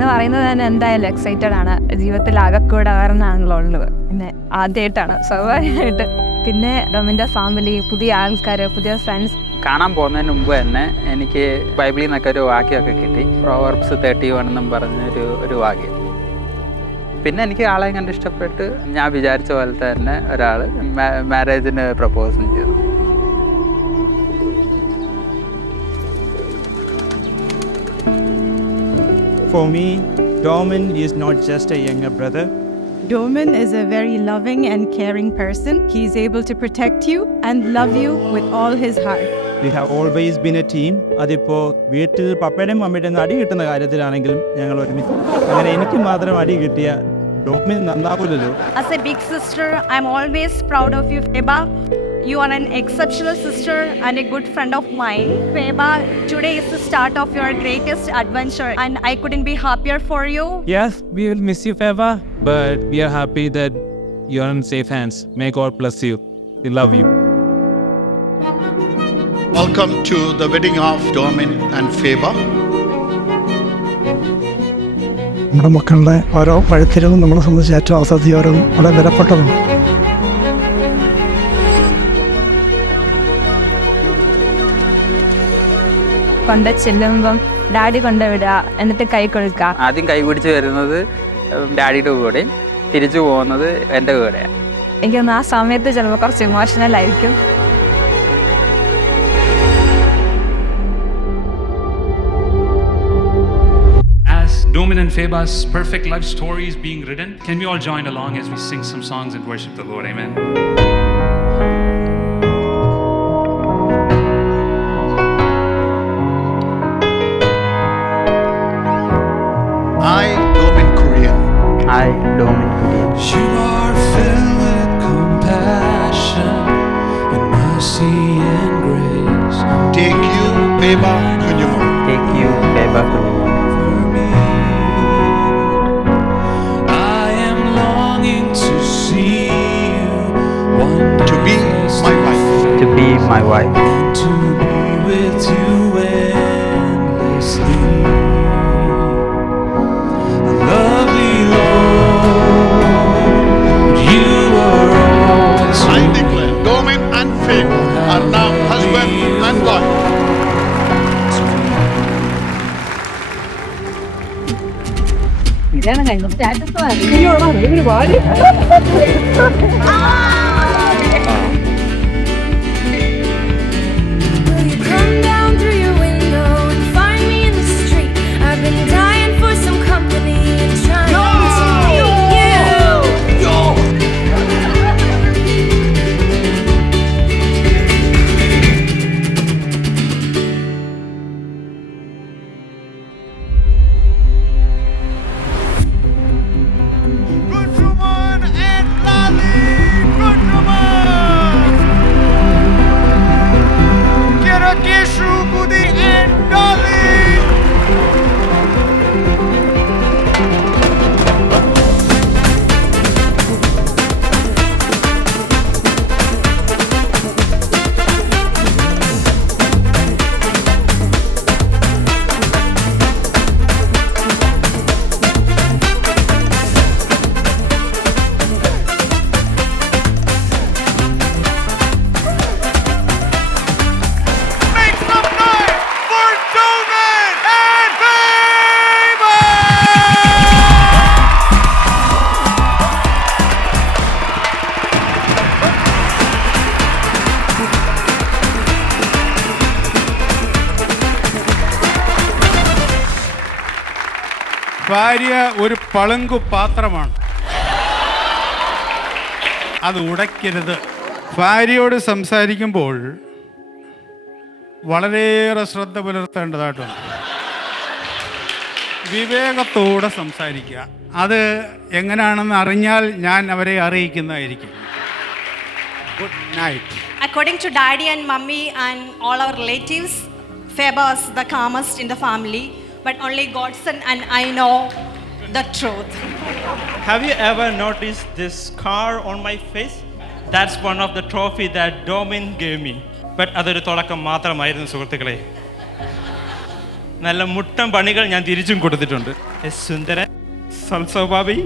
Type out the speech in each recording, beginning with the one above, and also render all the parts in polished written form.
ഇന്ന് പറയുന്നത് തന്നെ എന്തായാലും എക്സൈറ്റഡ് ആണ്. ജീവിതത്തിൽ ആകെക്കൂടെ ആണെന്നാണല്ലോ ഉള്ളത്. പിന്നെ ആദ്യമായിട്ടാണ് സ്വാഭാവികമായിട്ട്. പിന്നെ ഡൊമിൻ്റെ ഫാമിലി, പുതിയ ആൾക്കാർ, പുതിയ ഫ്രണ്ട്സ്. കാണാൻ പോകുന്നതിന് മുമ്പ് തന്നെ എനിക്ക് ബൈബിളിൽ നിന്നൊക്കെ ഒരു വാക്യമൊക്കെ കിട്ടി. പ്രോവർബ്സ് 31 എന്നും പറഞ്ഞൊരു വാക്യം. പിന്നെ എനിക്ക് ആളെ കണ്ട് ഇഷ്ടപ്പെട്ട് ഞാൻ വിചാരിച്ച പോലത്തെ തന്നെ ഒരാൾ മാരേജിന് പ്രപ്പോസും ചെയ്തു. For me, Domin is not just a younger brother. Domin is a very loving and caring person. He is able to protect you and love you with all his heart. We have always been a team. അതിപ്പോൾ വീട്ടിൽ പപ്പയുടെയും മമ്മയുടെയും അടി കിട്ടുന്ന കാര്യത്തിലാണെങ്കിലും ഞങ്ങൾ ഒരുമിച്ച്. അങ്ങനെ എനിക്ക് മാത്രം അടി കിട്ടിയ ഡോമിൻ നന്നാവില്ലല്ലോ. As a big sister, I'm always proud of you, Feba. You are an exceptional sister and a good friend of mine. Feba, today is the start of your greatest adventure and I couldn't be happier for you. Yes, we will miss you, Feba, but we are happy that you are in safe hands. May God bless you. We love you. Welcome to the wedding of Domin and Feba. നമ്മുടെ മക്കളുടെ ഓരോ വഴിത്തിരിവും നമ്മളെ സംബന്ധിച്ച് ഏറ്റവും അസാധ്യവും വളരെ വിലപ്പെട്ടതും. കൊണ്ട് ചെല്ലുമ്പം ഡാഡി കൊണ്ടുവിടുക, എന്നിട്ട് കൈ കൊടുക്കുക. ആദ്യം കൈ പിടിച്ച് വരുന്നത് ഡാഡിയുടെ കൂടെ, തിരിച്ചു പോകുന്നത് എൻ്റെ കൂടെയാണ്. എനിക്കൊന്ന് ആ സമയത്ത് ചിലപ്പോൾ കുറച്ച് ഇമോഷണൽ ആയിരിക്കും. Domin and Feba's perfect life story is being written. Can we all join along as we sing some songs and worship the Lord? Amen. I, Domin Korean. I, Domin Korean. You are filled with compassion and mercy and grace. Take you, Feba Kunyumon. Take you, Feba Kunyumon. To be my wife. And to be with you endlessly. Lovely Lord, you are awesome. I declare Domin and Feba are now husband and wife. ഭാര്യ ഒരു പളുങ്കു പാത്രമാണ്, അത് ഉടയ്ക്കരുത്. ഭാര്യയോട് സംസാരിക്കുമ്പോൾ വളരെയേറെ ശ്രദ്ധ പുലർത്തേണ്ടതായിട്ടുണ്ട്. വിവേകത്തോടെ സംസാരിക്കുക. അത് എങ്ങനെയാണെന്ന് അറിഞ്ഞാൽ ഞാൻ അവരെ അറിയിക്കുന്നതായിരിക്കും. Good night. According to daddy and mummy and all our relatives, Feba is the calmest in the family, but only Godson and I know the truth. Have you ever noticed this scar on my face? That's one of the trophy that Domin gave me. But അതൊരു തുടക്കം മാത്രമായിരുന്നു സുഹൃത്തുക്കളെ. നല്ല മുട്ടം പണികൾ ഞാൻ തിരിച്ചും കൊടുത്തിട്ടുണ്ട്. സുന്ദരൻ, സ്വഭാവി,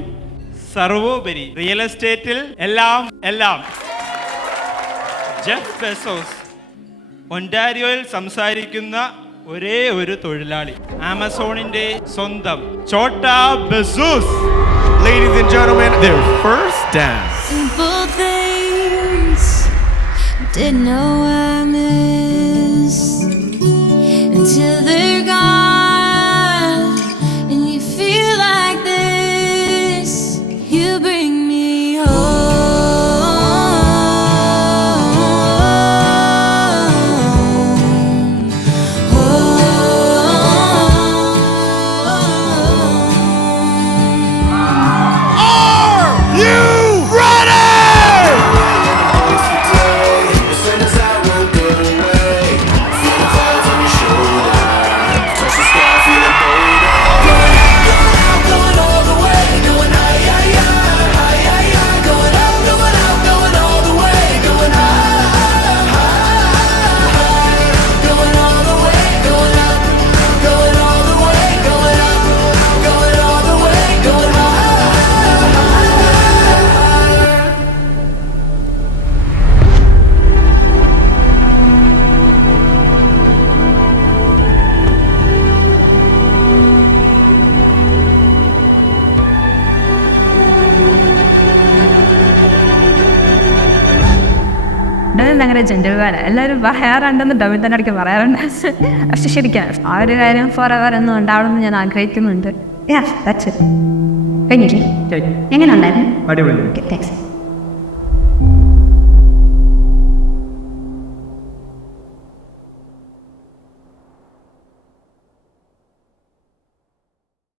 സർവോപരി റിയൽ എസ്റ്റേറ്റിൽ എല്ലാം. ജെഫ് ബെസോസ്, ഒൻറ്റാരിയോയിൽ സംസാരിക്കുന്ന ഒരേ ഒരു തൊഴിലാളി, ആമസോണിന്റെ സ്വന്തം ചോട്ടാ Bezos. Ladies and gentlemen, their first dance. Simple things didn't know I miss until they're gone, and you feel like this. You bring me ഭയങ്കര ജെന്റിൽമാൻ. എല്ലാവരും പറയാറുണ്ടെന്ന് ഡൊമിൻ തന്നെ ഇടയ്ക്ക് പറയാറുണ്ട്. പക്ഷെ ശരിക്കും ആ ഒരു കാര്യം ഫോർ എവർ ഒന്നും ഉണ്ടാവണമെന്ന് ഞാൻ ആഗ്രഹിക്കുന്നുണ്ട്. കഴിഞ്ഞില്ലേ? എങ്ങനെ ഉണ്ടായിരുന്നു? അടിപൊളി. താങ്ക്സ്.